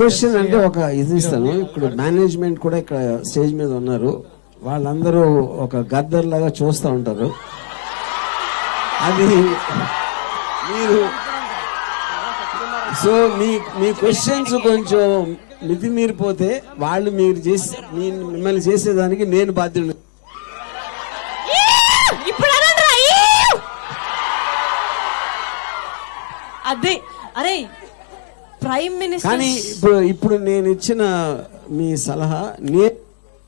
Question అంటే ఒక ఇది ఇస్తాను. ఇప్పుడు మేనేజ్మెంట్ కూడా ఇక్కడ స్టేజ్ మీద ఉన్నారు. వాళ్ళందరూ ఒక గద్దర్ లాగా చూస్తూ ఉంటారు. అది మీరు సో మీ మీ క్వశ్చన్స్ కొంచెం మితిమీరిపోతే వాళ్ళు మీరు చేసి మిమ్మల్ని చేసేదానికి నేను బాధ్యుడు ఇప్పుడు అనండ్రా, ఈవ్! అదే అరే ప్రైమ్ మినిస్టర్ కానీ ఇప్పుడు ఇప్పుడు నేను ఇచ్చిన మీ సలహా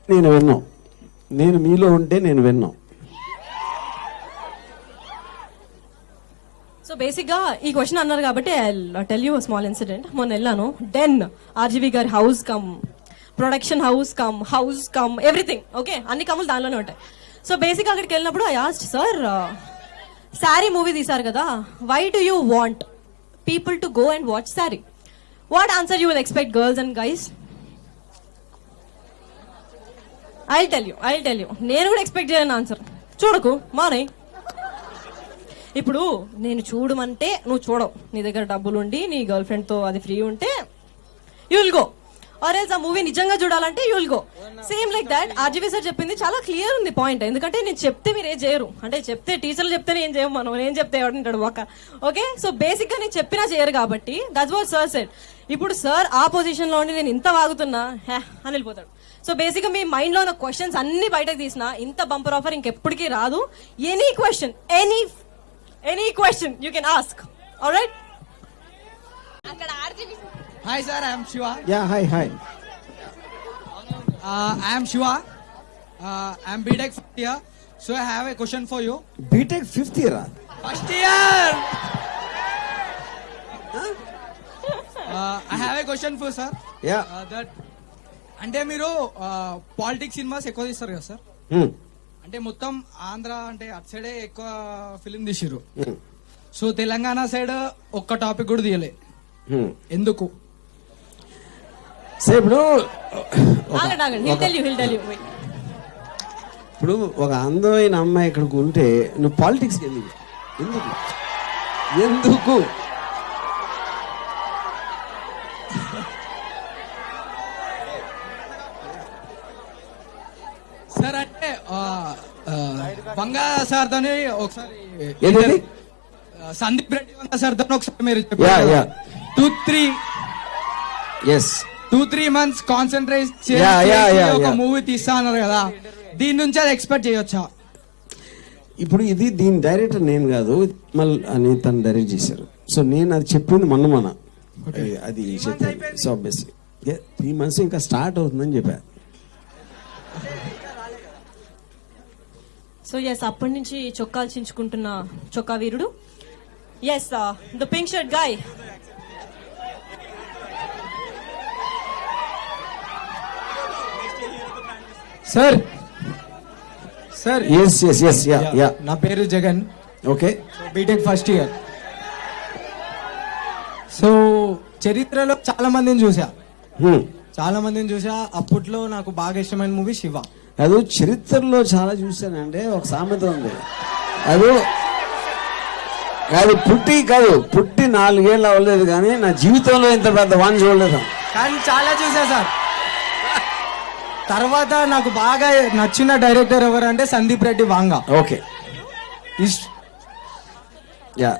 నేను విన్నాం. నేను మీలో ఉంటే నేను విన్నాం. సో బేసిక్గా ఈ క్వశ్చన్ అన్నారు కాబట్టి టెల్ యూ స్మాల్ ఇన్సిడెంట్ మొన్న వెళ్ళాను. డెన్ ఆర్జీవి గారి house cum production house cum house cum everything okay అన్ని కమ్ములు దానిలోనే ఉంటాయి. సో బేసిక్ అక్కడికి వెళ్ళినప్పుడు I asked sir Saaree movie తీశారు కదా. Why do you want people to go and watch Saaree? What answer you will expect girls and guys I tell you I tell you నేను కూడా expect చేయను answer చూడకు మానే. ఇప్పుడు నేను చూడమంటే నువ్వు చూడవు. నీ దగ్గర డబ్బులు ఉండి నీ గర్ల్ ఫ్రెండ్తో అది ఫ్రీ ఉంటే you will go or else ఆ మూవీ నిజంగా చూడాలంటే you'll go. Same like that RGV sir చెప్పింది చాలా క్లియర్ ఉంది పాయింట్ ఎందుకంటే నేను చెప్తే మీరు ఏం చేయరు. అంటే చెప్తే టీచర్లు చెప్తే ఏం చేయము మనం. నేను చెప్తే ఎవడంటాడు ఒక. ఓకే సో బేసిక్గా నేను చెప్పినా చేయరు కాబట్టి దట్స్ వాట్ సార్ సెట్ ఇప్పుడు సార్ ఆ పొజిషన్లో ఉండి నేను ఇంత వాగుతున్నా హే అని వెళ్ళిపోతాడు. సో బేసిక్గా మీ మైండ్లో ఉన్న క్వశ్చన్స్ అన్ని బయటకు తీసిన ఇంత బంపర్ ఆఫర్ ఇంకెప్పటికీ రాదు. Any question any any question you can ask right Hi sir, I am Shiva. Yeah hi hi Uh, I am Shiva. Uh, I am BTech first year. So I have a question for you. BTech fifth year year. Uh, I have a question for sir. Yeah Uh, that అంటే మీరు politics cinemas ఎక్కువ తీస్తారు కదా sir Hmm. అంటే మొత్తం ఆంధ్ర అంటే అటు సైడే ఎక్కువ ఫిలిం తీసిర్రు సో తెలంగాణ సైడ్ ఒక్క టాపిక్ కూడా తీయలే Hmm. ఎందుకు సో ఇప్పుడు ఇప్పుడు ఒక అందమైన అమ్మాయి ఇక్కడికి ఉంటే నువ్వు పాలిటిక్స్కి ఎందుకు? ఎందుకు? ఎందుకు? సార్ అంటే సార్ తోని ఒకసారి సందీప్ రెడ్డి వంగా సార్ తోని ఒకసారి మీరు yeah. Two three yes two three months concentrate ఒక. మూవీ తీస్తా అన్నారు కదా. దీని నుంచి అది ఎక్స్పెక్ట్ చేయొచ్చా? ఇప్పుడు ఇది దీని డైరెక్టర్ నేను కాదు మల్ అని తను డైరెక్ట్ చేశారు. సో నేను అది చెప్పింది మొన్న మొన్న. అది- సో ఆబ్వియస్లీ త్రీ మంత్స్ ఇంకా స్టార్ట్ అవుతుందని చెప్పా. సో ఎస్ అప్పటి నుంచి చొక్కాలు చించుకుంటున్న చొక్కా వీరుడు. Yes the pink shirt guy sir. Sir. Yes yes yes yeah yeah నా పేరు Jagan. Okay BTech first year so చరిత్రలో చాలా మందిని చూసా చాలా మందిని చూసా అప్పట్లో నాకు బాగా ఇష్టమైన మూవీ శివ. అది చరిత్రలో చాలా చూశానంటే ఒక సామెత ఉంది. అది అది పుట్టి కాదు పుట్టి నాలుగేళ్ళు అవ్వలేదు కానీ నా జీవితంలో ఇంత పెద్ద వాన్ చూడలేదు. కానీ చాలా చూసా సార్. తర్వాత నాకు బాగా నచ్చిన డైరెక్టర్ ఎవరంటే Sandeep Reddy Vanga. Okay. Yeah.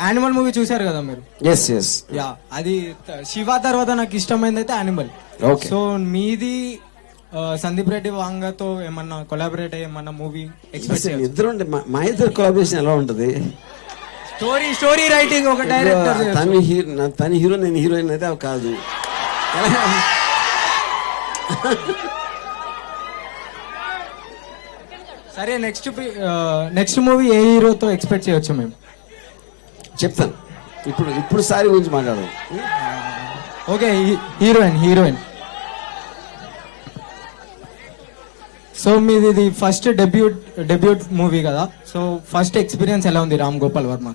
Animal movie చూశారు కదా మీరు? ఎస్ ఎస్ యా అది శివ తర్వాత నాకు ఇష్టమైంది అయితే యానిమల్. సో మీది సందీప్ రెడ్డి వాంగాతో ఏమన్నా కొలాబరేట్ అయ్యి ఏమన్నా మూవీ ఎక్స్పెక్ట్ ఇద్దరు మా- ఇద్దరు కొలాబరేషన్ ఎలా ఉంటది? స్టోరీ స్టోరీ రైటింగ్ ఒక డైరెక్టర్ తను హీరో తన హీరో నేను హీరోయిన్ అయితే కాదు. సరే నెక్స్ట్ నెక్స్ట్ మూవీ ఏ హీరోతో ఎక్స్పెక్ట్ చేయొచ్చు మేము? చెప్తాను. ఇప్పుడు ఇప్పుడు సారి గురించి మాట్లాడదాం. Okay heroine heroine. సో మీది ఇది ఫస్ట్ డెబ్యూట్ డెబ్యూట్ మూవీ కదా. సో ఫస్ట్ ఎక్స్పీరియన్స్ ఎలా ఉంది Ram Gopal Varma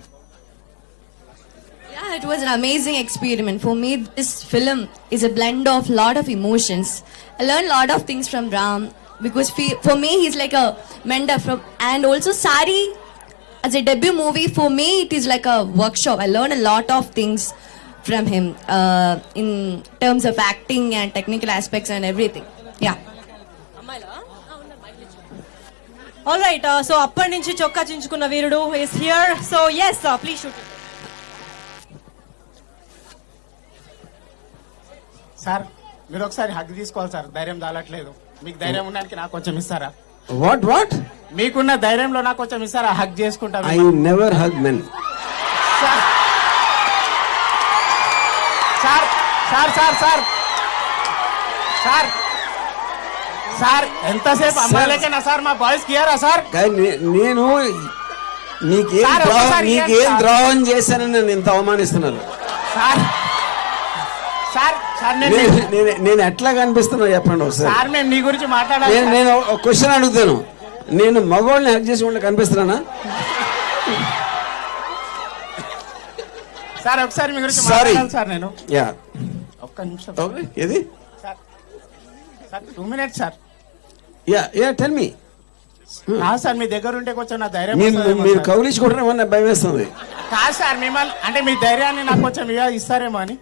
it was an amazing experiment. For me, this film is a blend of lot of emotions. I learned a lot of things from Ram because for me, he's like a mentor from, and also Sari as a debut movie for me, it is like a workshop. I learned a lot of things from him uh, in terms of acting and technical aspects and everything. Yeah. All right. Uh, so, Appa Ninchi Chokka Chinchukuna Virudu is here. So, yes, uh, please shoot it. Sir మీరు ఒకసారి hug తీసుకోవాలి sir ధైర్యం దాలట్లేదు. మీకు ధైర్యం ఉండడానికి నాకు కొంచెం ఇస్తారా? వాట్ వాట్ మీకున్న ధైర్యంలో నాకు కొంచెం ఇస్తారా? హగ్ చేసుకుంటా I never hug men sir. Sir sir sir sir. Sir. ఎంతసేపు అమ్మాయిలకేనా సార్. మా బాయ్స్ కియరా సార్? కానీ నేను నీకేం సార్, ద్రోహం నీకేం సార్. ద్రోహం చేశానని నన్ను ఇంత సార్ సార్. నేను నేను- నేను- నేను ఎట్లా కనిపిస్తున్నా చెప్పండి ఒకసారి. సార్ మేము నీ గురించి మాట్లాడాలి నేను నేను ఒక క్వశ్చన్ అడుగుతాను. నేను మగవాళ్ళని హెల్ప్ చేసి ఉంటే కనిపిస్తున్నానా? సార్ ఒకసారి మీ గురించి. మాట్లాడాలి సార్ నేను. యా ఒక్క నిమిషం. ఓకే ఏది? Sir sir two minutes sir. Yeah yeah tell me sir మీ దగ్గర ఉంటే కొంచెం నా ధైర్యం మీరు సార్. కౌలించుకుంటారేమో నాకు భయం వేస్తుంది. కాదు సార్ మిమ్మల్ని అంటే మీ ధైర్యాన్ని నాకు కొంచెం ఇస్తారేమో అని.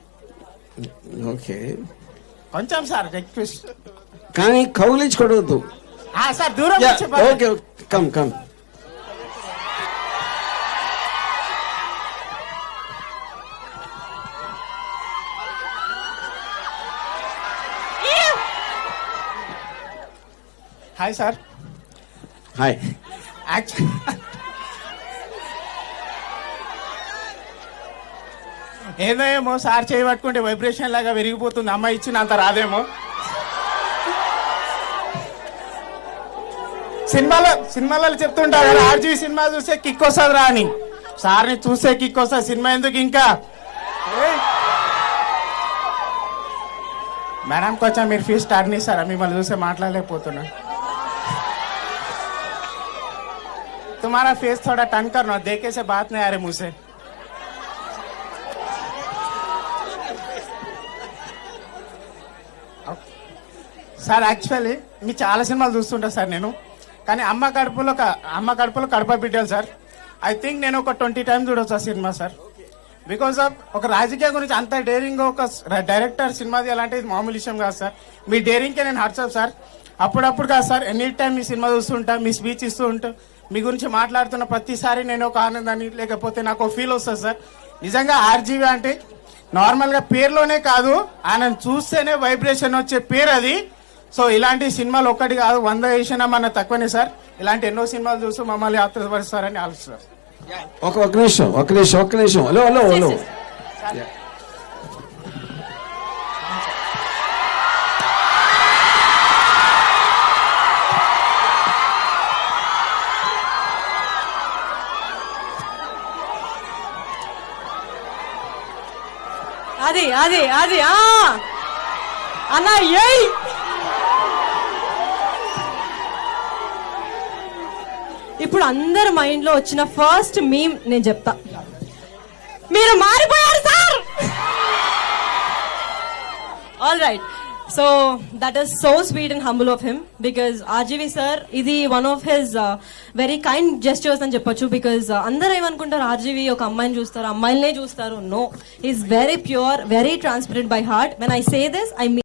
ఓకే కొంచెం సార్ రిక్వెస్ట్ కానీ కౌలించుకోవద్దు ఆ, సార్ దూరం యా నుంచి చెప్పండి. Okay come come hi sir hi actual ఏదో ఏమో సార్ చేయి పట్టుకుంటే వైబ్రేషన్ లాగా విరిగిపోతుంది అమ్మాయి ఇచ్చిన అంత రాదేమో సినిమాలో సినిమాలలో చెప్తుంటారు కదా ఆర్జీ సినిమా చూస్తే కిక్ వస్తుంది రా అని సార్ని చూస్తే కిక్ వస్తుంది సినిమా ఎందుకు ఇంకా ఏయ్. మేడం కొంచెం మీరు ఫీజు స్టార్ట్ చేస్తారా మిమ్మల్ని చూస్తే మాట్లాడలేకపోతున్నా तुम्हारा फेस थोड़ा टर्न करना देखे से बात नहीं आ रही मुझसे సార్ యాక్చువల్లీ మీ చాలా సినిమాలు చూస్తుంటా సార్ నేను. కానీ అమ్మ కడుపులో అమ్మ కడుపులో కడప బిడ్డలు సార్. ఐ థింక్ నేను ఒక ట్వంటీ టైమ్స్ చూడొచ్చు ఆ సినిమా సార్. బికాస్ ఆఫ్ ఒక రాజకీయ గురించి అంత డేరింగ్ ఒక డైరెక్టర్ సినిమాది అలాంటిది మామూలు విషయం కాదు సార్. మీ డేరింగ్కే నేను హర్ట్సప్ సార్ అప్పుడప్పుడు కాదు సార్ ఎనీ టైం మీ సినిమా చూస్తుంటా మీ స్పీచ్ ఇస్తూ ఉంటా మీ గురించి మాట్లాడుతున్న ప్రతిసారి నేను ఒక ఆనందాన్ని లేకపోతే నాకు ఫీల్ వస్తుంది సార్. నిజంగా ఆర్జీవి అంటే నార్మల్గా పేర్లోనే కాదు ఆయన చూస్తేనే వైబ్రేషన్ వచ్చే పేరు అది. సో ఇలాంటి సినిమాలు ఒక్కటి కాదు వంద వేసినా మన తక్కువనే సార్. ఇలాంటి ఎన్నో సినిమాలు చూస్తూ మమ్మల్ని ఆత్మపరుస్తారని ఆలోచిస్తారు ఒక ఒక నిమిషం ఒక నిమిషం ఒక్క నిమిషం. Hello hello hello. అది అది అది ఆ! అన్న ఏయ్! ఇప్పుడు అందరి మైండ్లో వచ్చిన ఫస్ట్ మీమ్ నేను చెప్తా. మీరు మారిపోయారు sir all right so that is so sweet and humble of him because RGV sir ఇది one of his very kind gestures అని చెప్పొచ్చు బికాజ్ uh, అందరూ ఏమనుకుంటారు ఆర్జీవి ఒక అమ్మాయిని చూస్తారు అమ్మాయిలనే చూస్తారు? No is very pure very transparent by heart when I say this I